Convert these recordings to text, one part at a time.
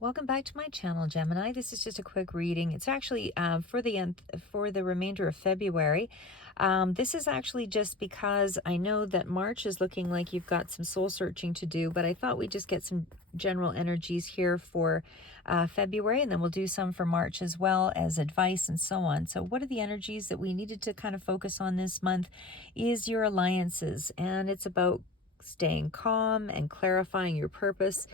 Welcome back to my channel, Gemini. This is just a quick reading. It's actually for the remainder of February. This is actually just because I know that March is looking like you've got some soul searching to do, but I thought we'd just get some general energies here for February, and then we'll do some for March as well as advice and so on. So what are the energies that we needed to kind of focus on this month is your alliances, and it's about staying calm and clarifying your purpose.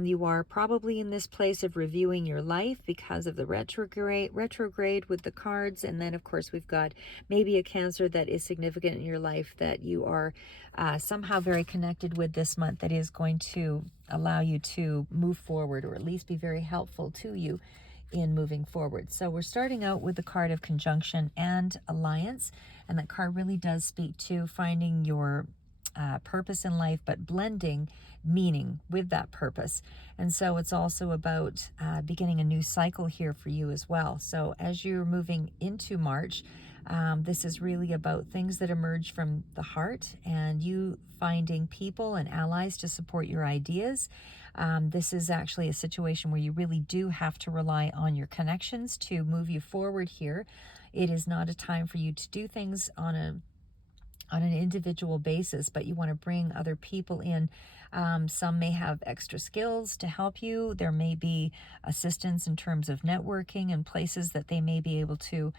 You are probably in this place of reviewing your life because of the retrograde with the cards. And then, of course, we've got maybe a Cancer that is significant in your life that you are somehow very connected with this month, that is going to allow you to move forward, or at least be very helpful to you in moving forward. So we're starting out with the card of conjunction and alliance. And that card really does speak to finding your purpose in life, but blending meaning with that purpose. And so it's also about beginning a new cycle here for you as well. So as you're moving into March, this is really about things that emerge from the heart and you finding people and allies to support your ideas. This is actually a situation where you really do have to rely on your connections to move you forward here. It is not a time for you to do things on an individual basis, but you want to bring other people in. Some may have extra skills to help you. There may be assistance in terms of networking and places that they may be able to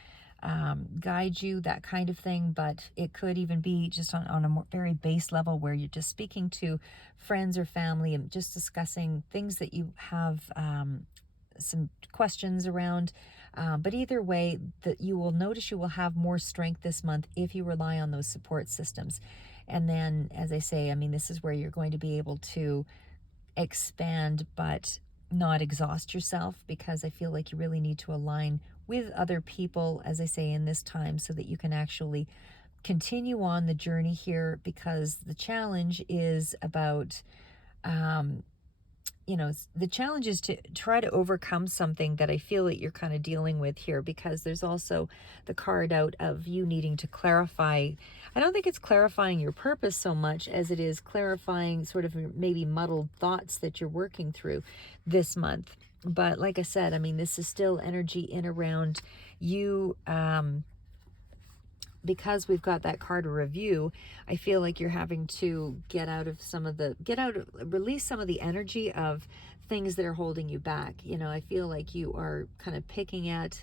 guide you, that kind of thing. But it could even be just on a more very base level where you're just speaking to friends or family and just discussing things that you have some questions around. But either way, that you will notice you will have more strength this month if you rely on those support systems. And then, as I say, I mean, this is where you're going to be able to expand, but not exhaust yourself, because I feel like you really need to align with other people, as I say, in this time, so that you can actually continue on the journey here, because the challenge is about the challenge is to try to overcome something that I feel that you're kind of dealing with here, because there's also the card out of you needing to clarify. I don't think it's clarifying your purpose so much as it is clarifying sort of maybe muddled thoughts that you're working through this month. But like I said, I mean, this is still energy in around you. Because we've got that card of review, I feel like you're having to release some of the energy of things that are holding you back. I feel like you are kind of picking at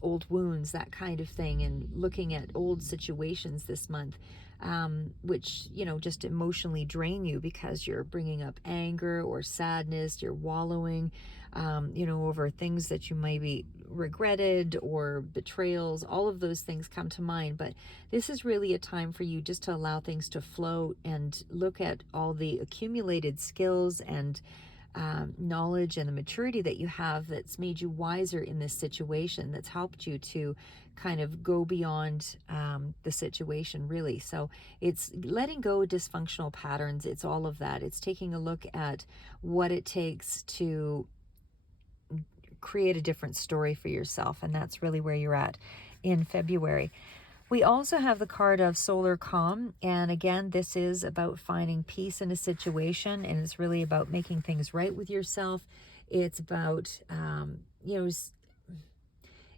old wounds, that kind of thing, and looking at old situations this month, which, just emotionally drain you because you're bringing up anger or sadness. You're wallowing, over things that you maybe regretted, or betrayals. All of those things come to mind. But this is really a time for you just to allow things to flow and look at all the accumulated skills and knowledge and the maturity that you have, that's made you wiser in this situation, that's helped you to kind of go beyond the situation, really. So it's letting go of dysfunctional patterns. It's all of that. It's taking a look at what it takes to create a different story for yourself. And that's really where you're at in February. We also have the card of solar calm. And again, this is about finding peace in a situation. And it's really about making things right with yourself. It's about,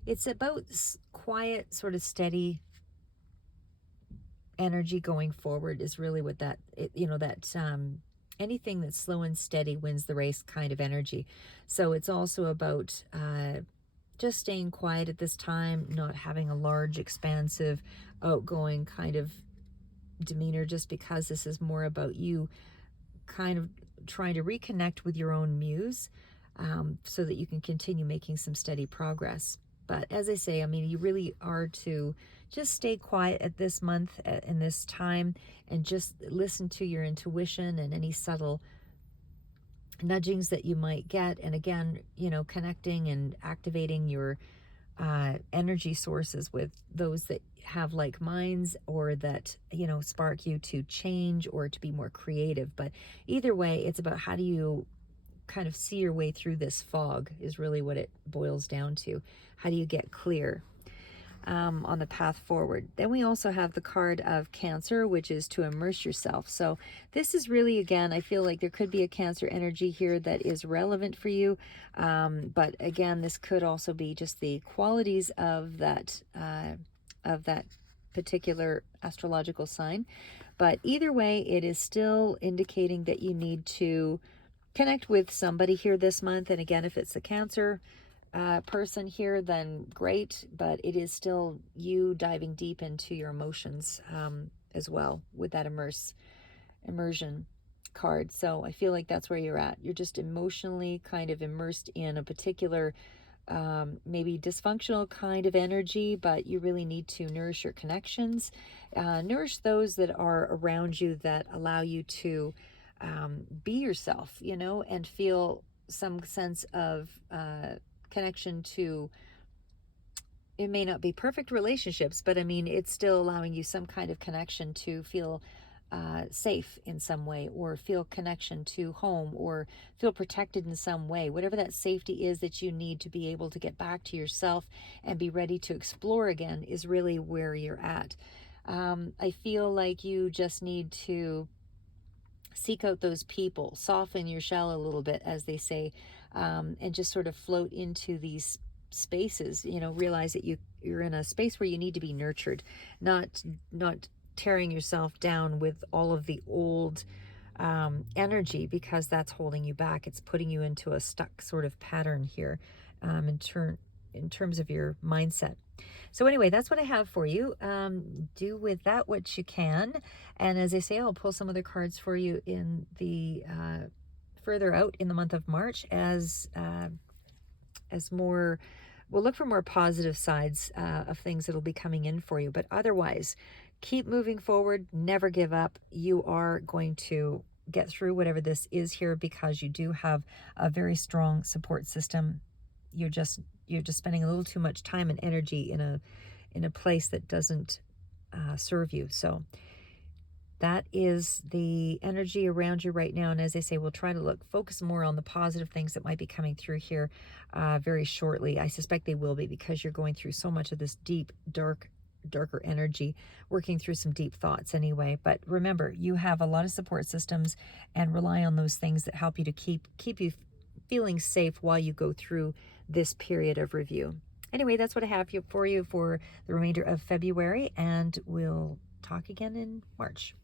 it's about quiet, sort of steady energy going forward is really what anything that's slow and steady wins the race kind of energy. So it's also about just staying quiet at this time, not having a large, expansive, outgoing kind of demeanor, just because this is more about you kind of trying to reconnect with your own muse, so that you can continue making some steady progress. But as I say, I mean, you really are to just stay quiet at this month, in this time, and just listen to your intuition and any subtle nudgings that you might get. And again, connecting and activating your energy sources with those that have like minds, or that, spark you to change or to be more creative. But either way, it's about how do you kind of see your way through this fog, is really what it boils down to. How do you get clear? on the path forward. Then we also have the card of Cancer, which is to immerse yourself. So this is really, again, I feel like there could be a Cancer energy here that is relevant for you. But again, this could also be just the qualities of that particular astrological sign. But either way, it is still indicating that you need to connect with somebody here this month. And again, if it's a Cancer person here, then great, but it is still you diving deep into your emotions as well with that immersion card. So I feel like that's where you're at. You're just emotionally kind of immersed in a particular maybe dysfunctional kind of energy, but you really need to nourish your connections, nourish those that are around you that allow you to be yourself, and feel some sense of connection to, it may not be perfect relationships, but I mean, it's still allowing you some kind of connection to feel safe in some way, or feel connection to home, or feel protected in some way. Whatever that safety is that you need to be able to get back to yourself and be ready to explore again is really where you're at. I feel like you just need to seek out those people, soften your shell a little bit, as they say, and just sort of float into these spaces. Realize that you're in a space where you need to be nurtured, not tearing yourself down with all of the old energy, because that's holding you back. It's putting you into a stuck sort of pattern here, in terms of your mindset. So anyway, that's what I have for you. Do with that what you can. And as I say, I'll pull some other cards for you in the further out in the month of March, as more, we'll look for more positive sides of things that'll be coming in for you. But otherwise, keep moving forward. Never give up. You are going to get through whatever this is here, because you do have a very strong support system. You're just spending a little too much time and energy in a place that doesn't serve you. So that is the energy around you right now. And as I say, we'll try to focus more on the positive things that might be coming through here very shortly. I suspect they will be, because you're going through so much of this deep, darker energy, working through some deep thoughts anyway. But remember, you have a lot of support systems, and rely on those things that help you to keep you feeling safe while you go through this period of review. Anyway, that's what I have for you for the remainder of February, and we'll talk again in March.